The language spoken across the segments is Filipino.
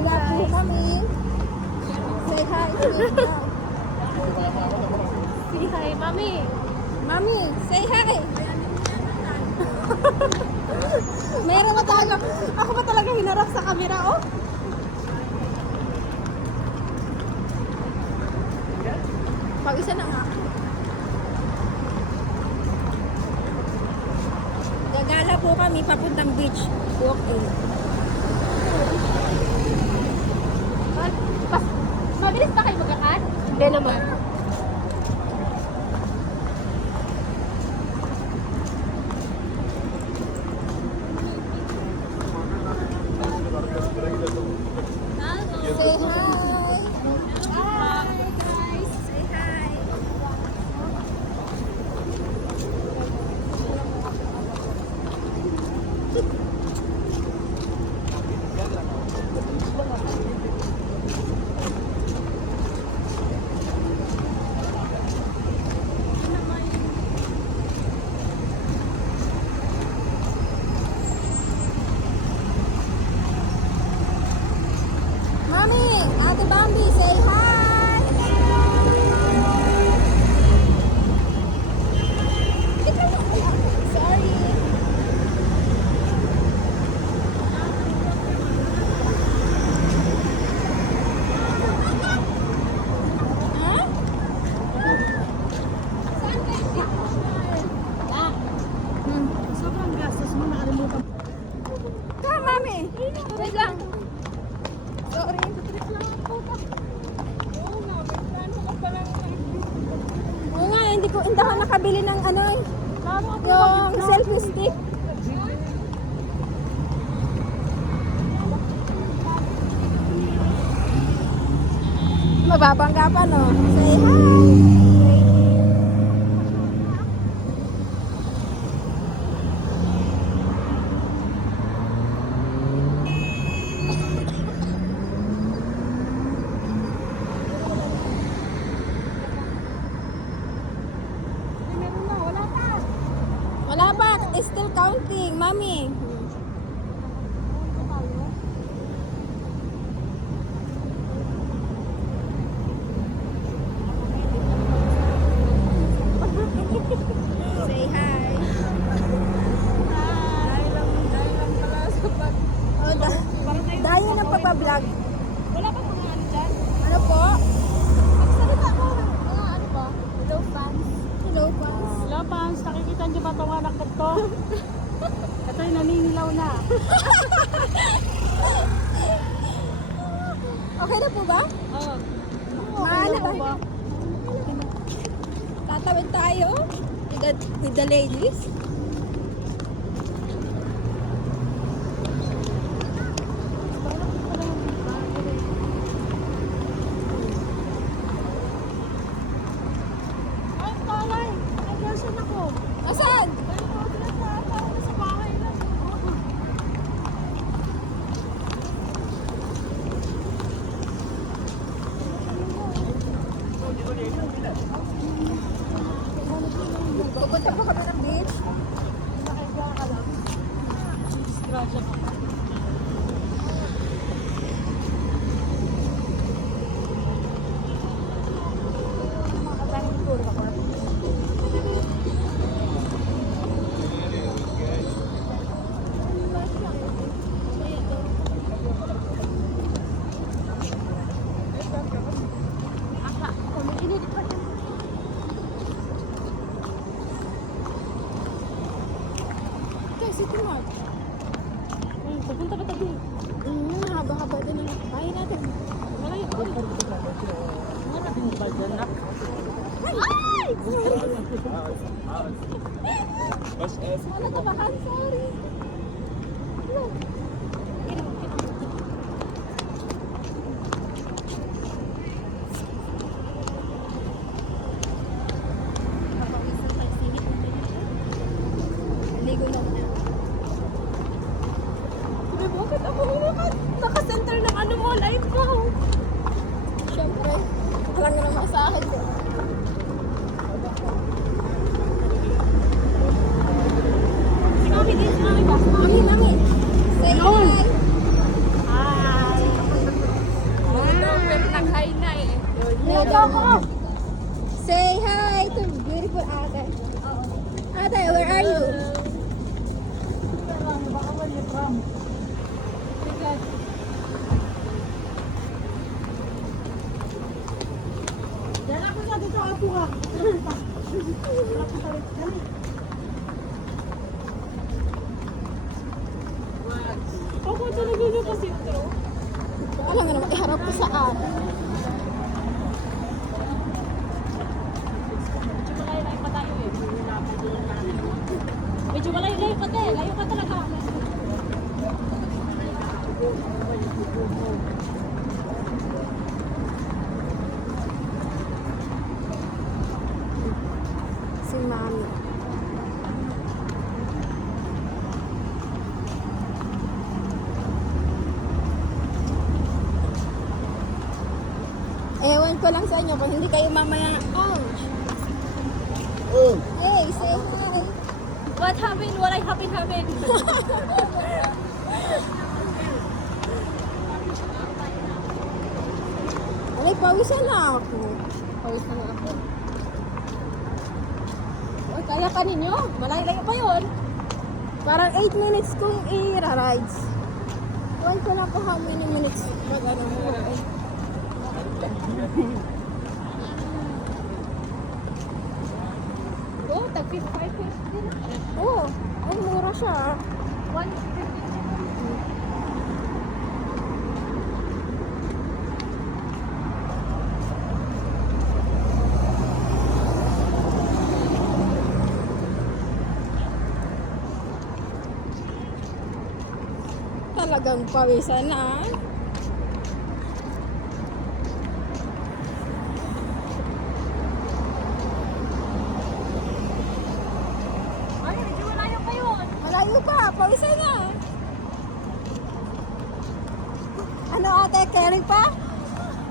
Gala po kami. Say hi. Say hi, Mami. Mami, say hi. Meron ba talaga? Ako ba talaga hinarap sa camera, oh? Pag-isa na nga. Gagala po kami papuntang beach. Walk in. Mabilis ba kayo mag-akan? Hindi naman. Say hi. Hi guys. Say hi. Mommy, Ate Bambi, say hi. Sorry. Huh? Sobrang gastos mo, nakalimutan. Come, Mami. Wait lang. Sorry. Oo nga, hindi ako nakabili ng ano, yung selfie stick. Mababangga pa, no? Say hi. Wala pa, still counting, Mami. Say hi. Oh, dahil ng pagbablog. Wala pa mga ano dyan? Ano po? Magsalita ko. Ano ba? Hello, fans. Hello, boss. Hello, fans. Nakikita niyo ba itong anak ko to? Ito yung naninilaw na. Okay na po ba? Oo. Maala ba? Tatawid tayo with the ladies. Ay, talay. Ay, girlfriend ako. Asan? Sa bahay lang. Pupunta po kami ng beach. Nakaiba ka lang. Disgrasya ka. City Mart. Pupunta ba tayo? Haba-haba din yung bahay natin. Wala yun. Wala din ba dyan na? Ay! Sorry. Wala tabakan, sorry. Look. Ligo na na. Sabi, bakit ako naka-center ng ano mo, live mo? Siyempre, walang nga naman sa akin. Sige, Ito, apo ka. Ako talaga na kasi ito. Alam nga naman, iharap ko saan. Medyo malayo pa tayo eh. Medyo malayo pa tayo. Layo ka talaga. Si Mami. Ewan ko lang sa inyo kung hindi kayo mamaya. Ouch! Oh, Hey, say hi! What happened? What happened? Alay, pawisan na ako. Pawis na ako. Uy, kaya pa ninyo? Malayo-layo pa yun. Parang 8 minutes kong i-rides. Ewan ko lang kung how many minutes mag ano mo. Oh, tag 55 din. Oo, ay mura siya. 150. Talagang pawisan na. Ay, medyo malayo pa yun. Malayo pa, pawisan na. Ano ate, carry pa?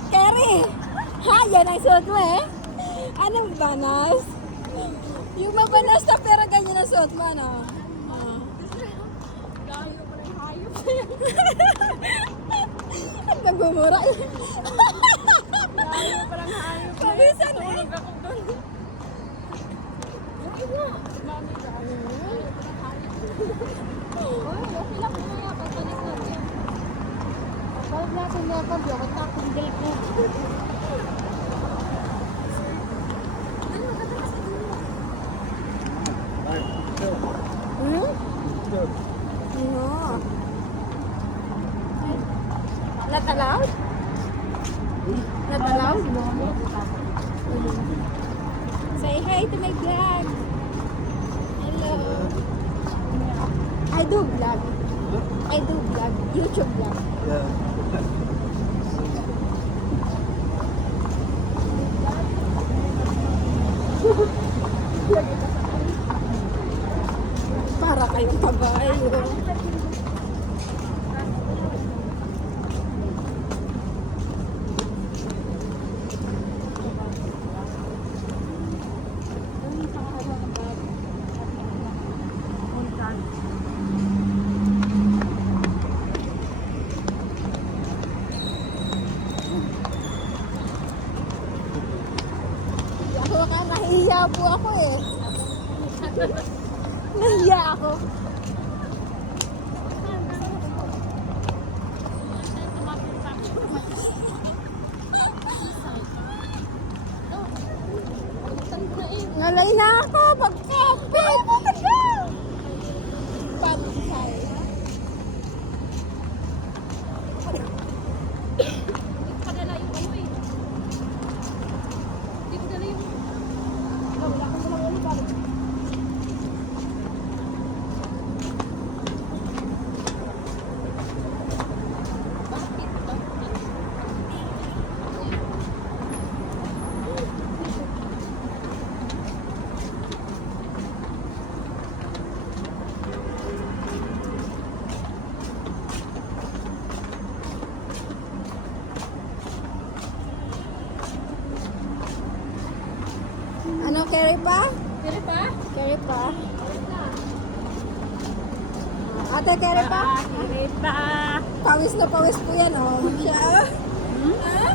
Carry! Ha, yan ang suot mo eh. Anong banas? Yung mabanas na pero ganyan ang suot mo, ano? Ah. Layo pa ng hayop. Ang nagmumura. Layo pa ng hayop. Pawisan eh. Tulog ako doon. Yung iba. Mami ka. Oh, okay lang po nga, pagpalit natin. Pagpalit natin mga pablo. Matapos date mo. ay, ito. Hmm? Ito. No. Not allowed? Not allowed? Say hi to my vlog. Hello. I do vlog. I do vlog. YouTube vlog. Yeah. Para kayong kabayo. Ako ka, nahihiya po ako eh. Nahihiya ako. Nalay na ako, pag-kapit! Pag-kapit! Padala yung ano eh. Hindi ko dala yung... Wala akong dalang ulo. Bakit? Ano, carry pa? Pili pa? Carry pa. Ate, carry pa? Pilit pa. Pawis na pawis po yan, oh. Siya, oh. Ha?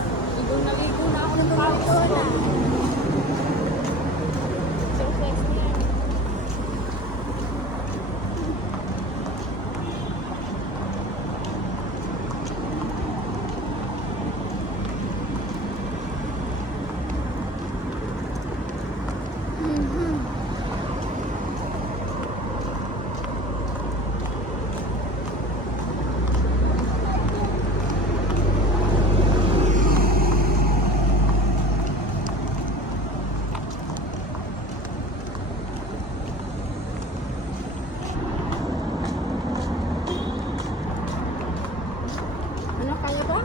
Ligo na ako ng Pawis na. So, sexy yan. Kaya pa?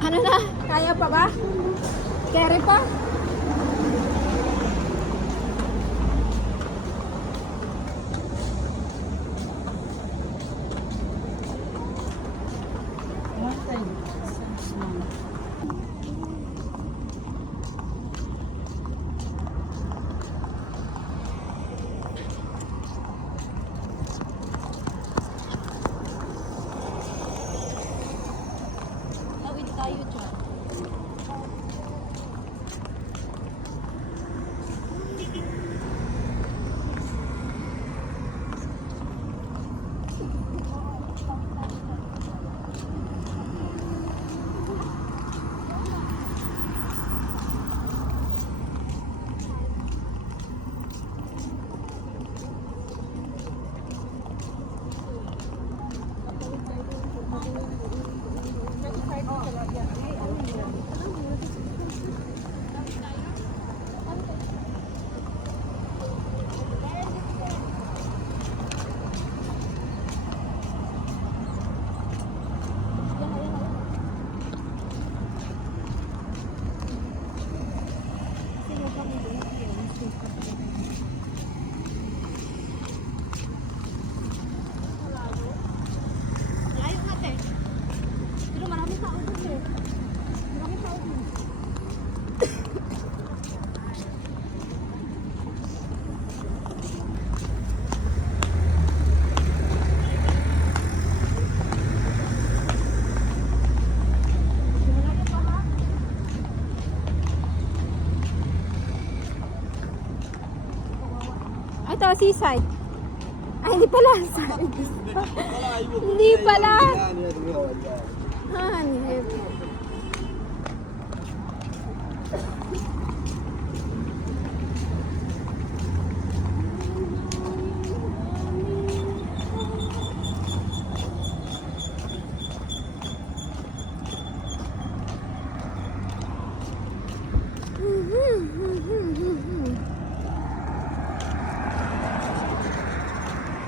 Ano na? Kaya pa ba? Carry pa? Tawid tayo dyan. Layo natin. Pero marami tao dun eh. Marami tao dun. Ay, ito, seaside. Ay, hindi pala. Hindi pala. Ah, hindi.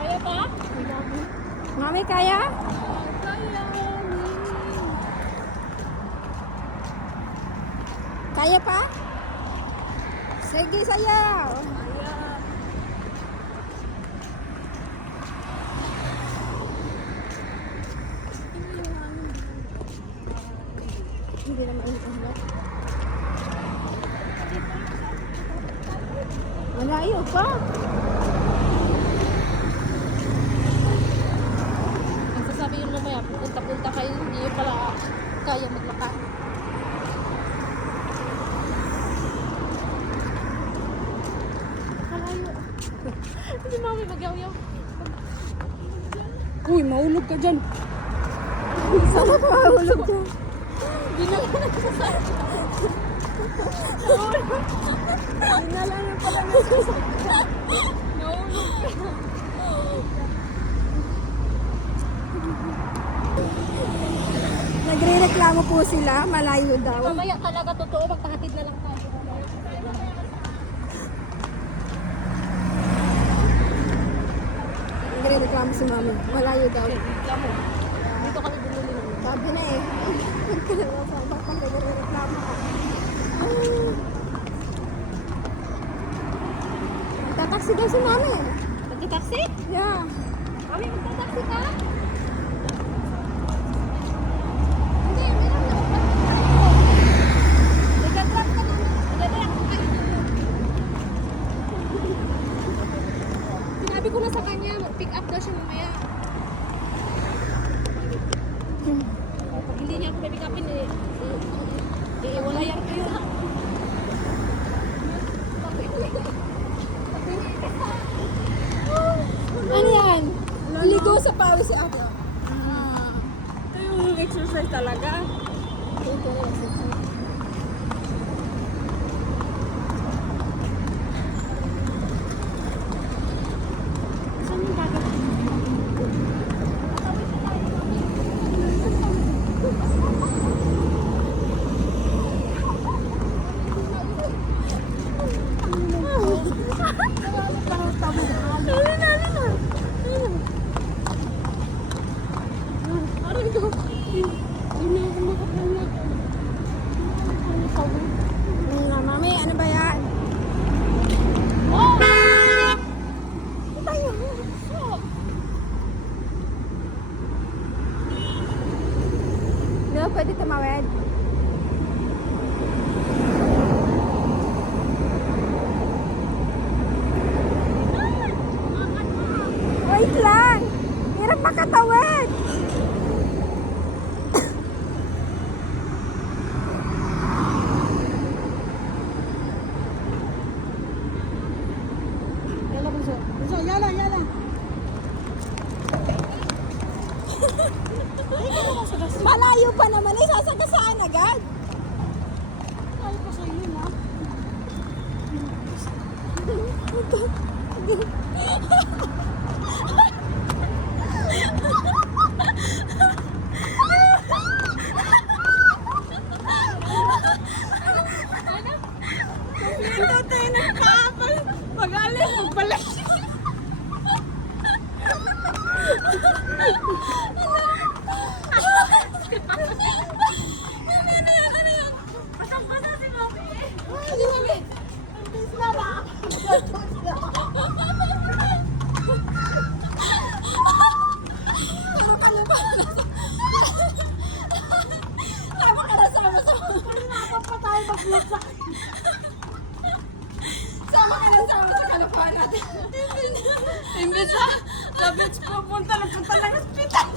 Kaya pa? Mami, kaya? Kaya pa? Sige, sayaw. Hindi naman ulit. Malayo pa. Ang sasabihin mo maya, punta-punta kayo, hindi nyo pala kaya maglakad. Malayo. Hindi mami magyaw-yaw. Uy, mahulog ka dyan. Sana ka mahulog ka. Hindi na ako nagsasabi. Dinala na pala nagsasabi. Nagre-reklamo po sila, malayo daw. Mamaya talaga totoo, magpahatid na lang tayo. Nagre-reklamo si mami, malayo daw. Reklamo. Dito kami bumili ng Sabi na eh. Bakit nagre-reklamo ka? Magta-taxi daw si mami. Magta-taxi? Yeah. Mami, magta-taxi ka? Hindi, meron na. Nag-drop ka na. Nag-drop ka. Sinabi ko na sa kanya, mag-pick up daw siya mamaya. Pag hindi niya ako pick upin, wala yan kayo. Ano yan? Ligo sa pawis si Ate. Ito yung exercise talaga. Saan yung dagat? Di ba pwede tumawid? Wait lang! Hirap makatawid! Yala, bunso. Bunso, yala, yala. Malayo pa naman eh, sasagasaan agad. Ay, pa sa iyo, ha? Ito tayo nagkakapal. Pag-alis, magbalik. Basang-basa si Mami. Si Mami. Pero kalipa na. Tama ka na sama-sama. Papatay, mag-vlog sa Sama ka na sa kalokohan natin. Imbis sa beach pupunta, nagpunta ng hospital.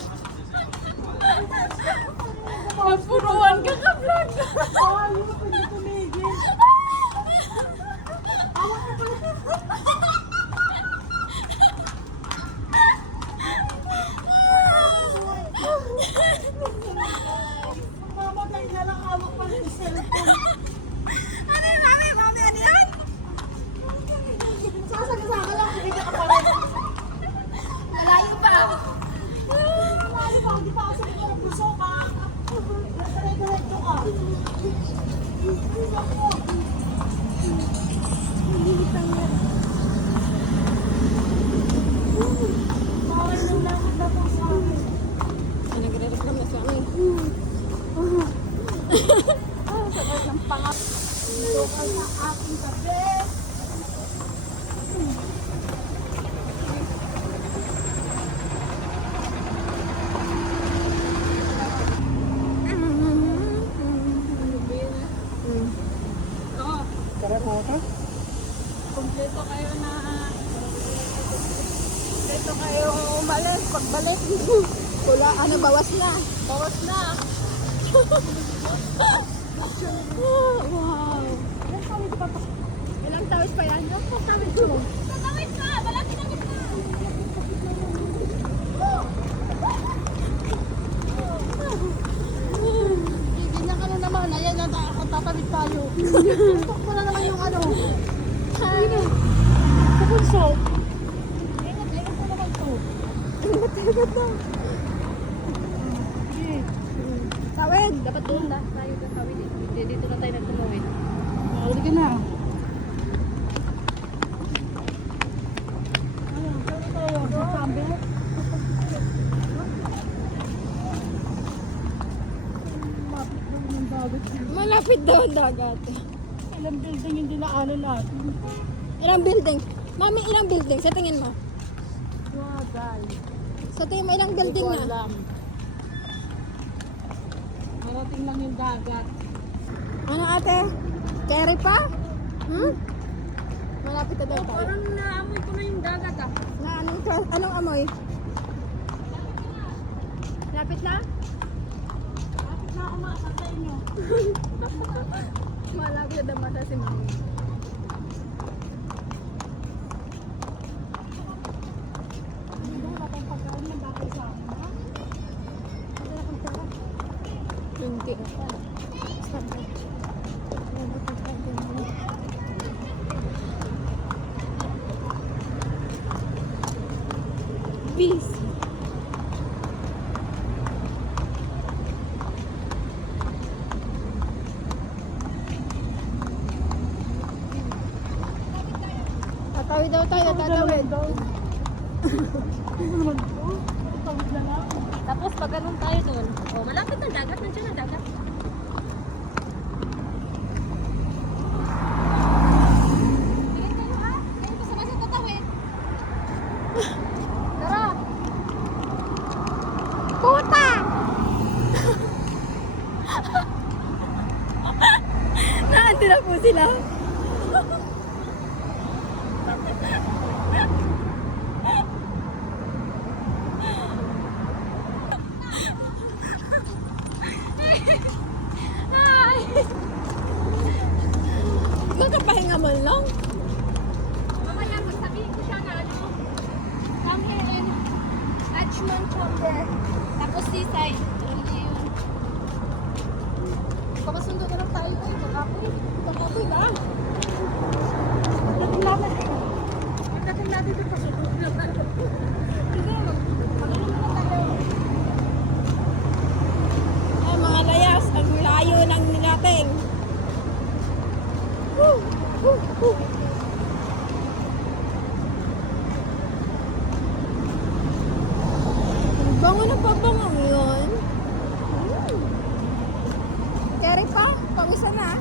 Napuruan ka ka, vlog. Ay, hindi tumigil. Mamatay na lang, hawak pa rin yung cellphone. Ano yun, mami? Mami, ano yan? Sasagasa ka lang, hindi ka pa rin. Malayo pa. Ay, pa, hindi pa ako sa mga puso ka. Diretso ka. Bawal ng lakad na po sa akin. Nagre-reklamo na sa amin. Sakit ng pangat. Dito ka sa aking kape. Tara mo ka. Kompleto kayo na... Kompleto kayo umalis. Pagbalik. Wala, ano, bawas na. Bawas na. Wow. Ilang tawis pa yan? Ilang tawis mo? Tawis pa! Malapit na kita! Ganyan ka na naman. Ayan na, tatawid tayo. Tutok mo na naman yung ano. Sino? Pupunso. Ingat mo naman to. Ingat na. Sige. Tawid. Dapat doon na tayo tatawid. Dito na tayo nagtumawid. Huli ka na. Ayun, saan tayo? Sa Sambe? Malapit daw ang dagat. Ilang building yung dinaanan natin. Ilang building? Mami, ilang building? Sa tingin mo? Wagal. Sa tingin mo, ilang building Hindi ko na? alam. Marating lang yung dagat. Ano ate? Carry pa? Hmm? Malapit na daw tayo. Parang naamoy ko na yung dagat ah. Na anong amoy? Lapit na? Bakit na ako makasakay nyo? Malapit na mata si Mami. Hindi ba wala tayong pagkain ng bakit sa akin ha? Wala kang pera. 20. Peace. Tatawid daw tayo, tatawid. Ano naman to? Tawid na lang. Tapos pag ganun tayo doon, oh, malapit ng dagat, nandiyan ang dagat. Tingin kayo ha, kayo kasama sa tatawid. sila. Hi! Kakapahinga mo lang? Mamaya, magsabihin ko siya na ano. Come here and Achmon Chamber. Tapos seaside. Yun na yun. Pagkasundo na lang tayo tayo. Kakapoy. Pagkakoy ba? Pagdating natin. Pagdating natin ito pagkasundo. Sige, pagkakoy na tayo. Ay, mga layas, ang layo ng nilating. Woo! Woo! Woo! Ang bango na pabango yun. Keri pa, pausa na.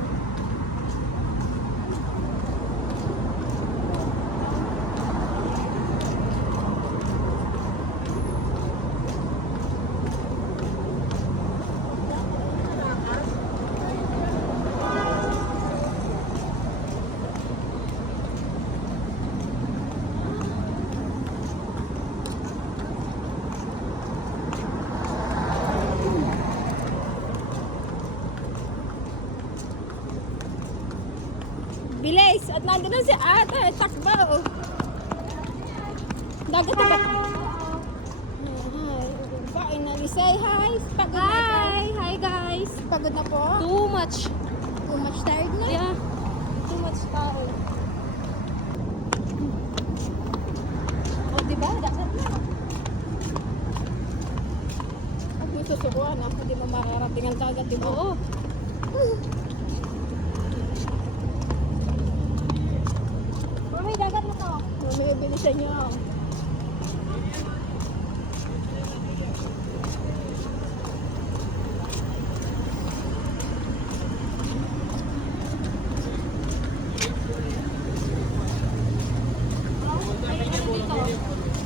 Bilis! At nandun na si ate. Takbo! Dagat-dagat. Finally, say hi! Pagod na Hi! Hi guys! po. Pagod na po. Too much. Too much tired na. Yeah. Too much tao. O, diba? Dagat na. Pag may susukuhan ako, di mo mararating ang dagat, diba? Oo. Mami, dagat na to. Mami, bilisan nyo.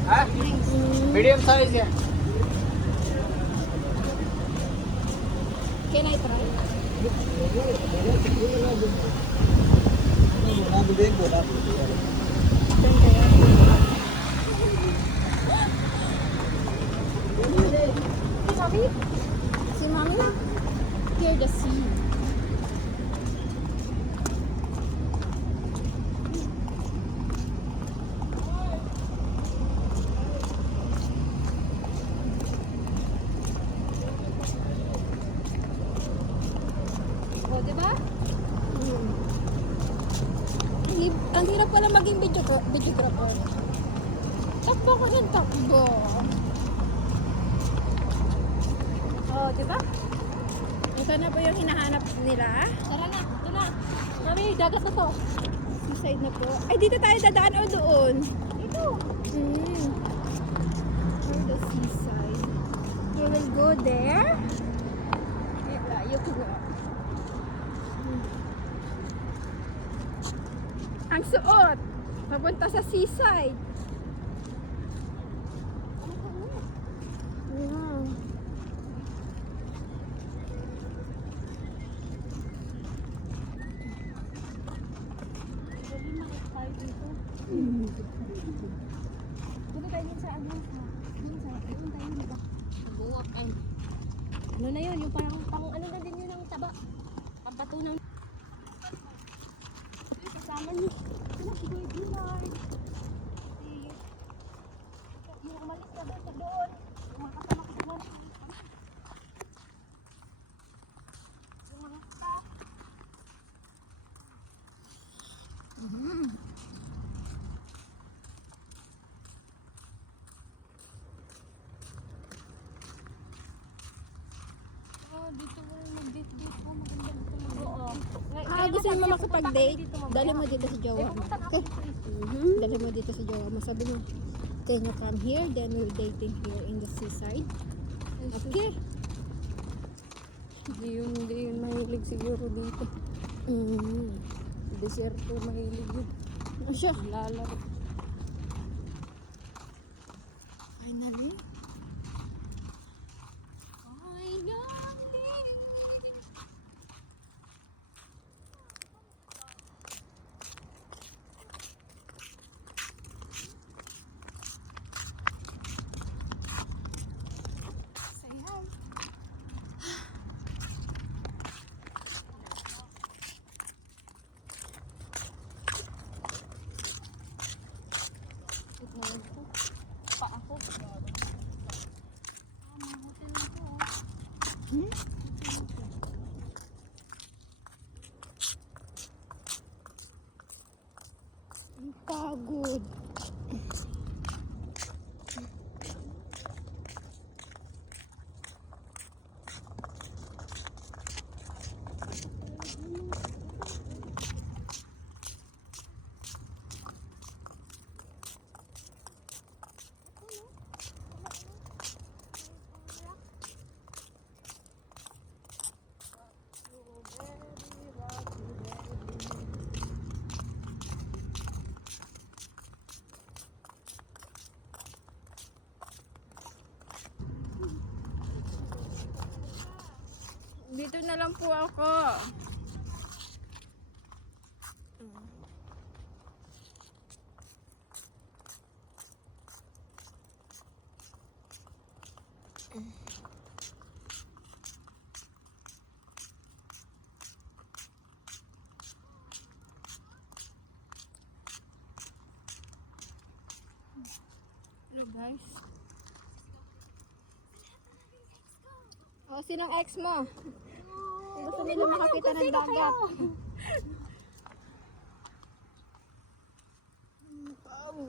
Ha? Medium size yan. Can I try? Si Mami na. Hear the sea. O, diba? Ang hirap pala maging videographer. Takbo ko ng takbo. O, diba? Ito na po yung hinahanap nila. Tara na. Ito na. Mami, dagat na to. Seaside na po. Ay, dito tayo dadaan o doon? Ito. For the seaside. We will go there. Layo ko na. Ang suot. Papunta sa seaside. Wow. Punta tayo dun sa ano. Doon tayo dito. Buwak ang... Ano na yun? Yung parang ano na din yun ang taba. Ang patunang... Kasama niyo. Ano si Baby Mark? Yung umalis na doon sa doon. Yung mga kasama ko doon. Yung mga staff. Dito mo mag-date-date po. Maganda dito mag-date. Oo. Gusto mo makapag-date? Dali mo dito sa jowa mo. Okay? Dali mo dito sa jowa mo. Sabi mo, can you come here? Then we're dating here in the seaside. Okay? Hindi yun mahilig siguro dito. Desierto mahilig yun. Ano siya? Lalaro. Finally. Dito na lang po ako. Hello guys. Oh, sinong ex mo? Gusto nila makakita ng dagat.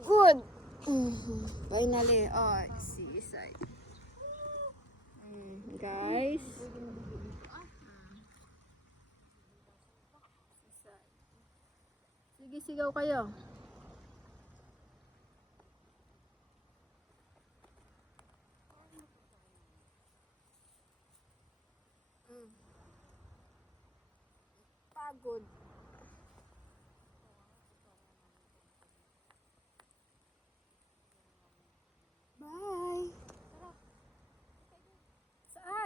Good. Finally, oh, seaside. Guys. Sige, sigaw kayo. Pagod.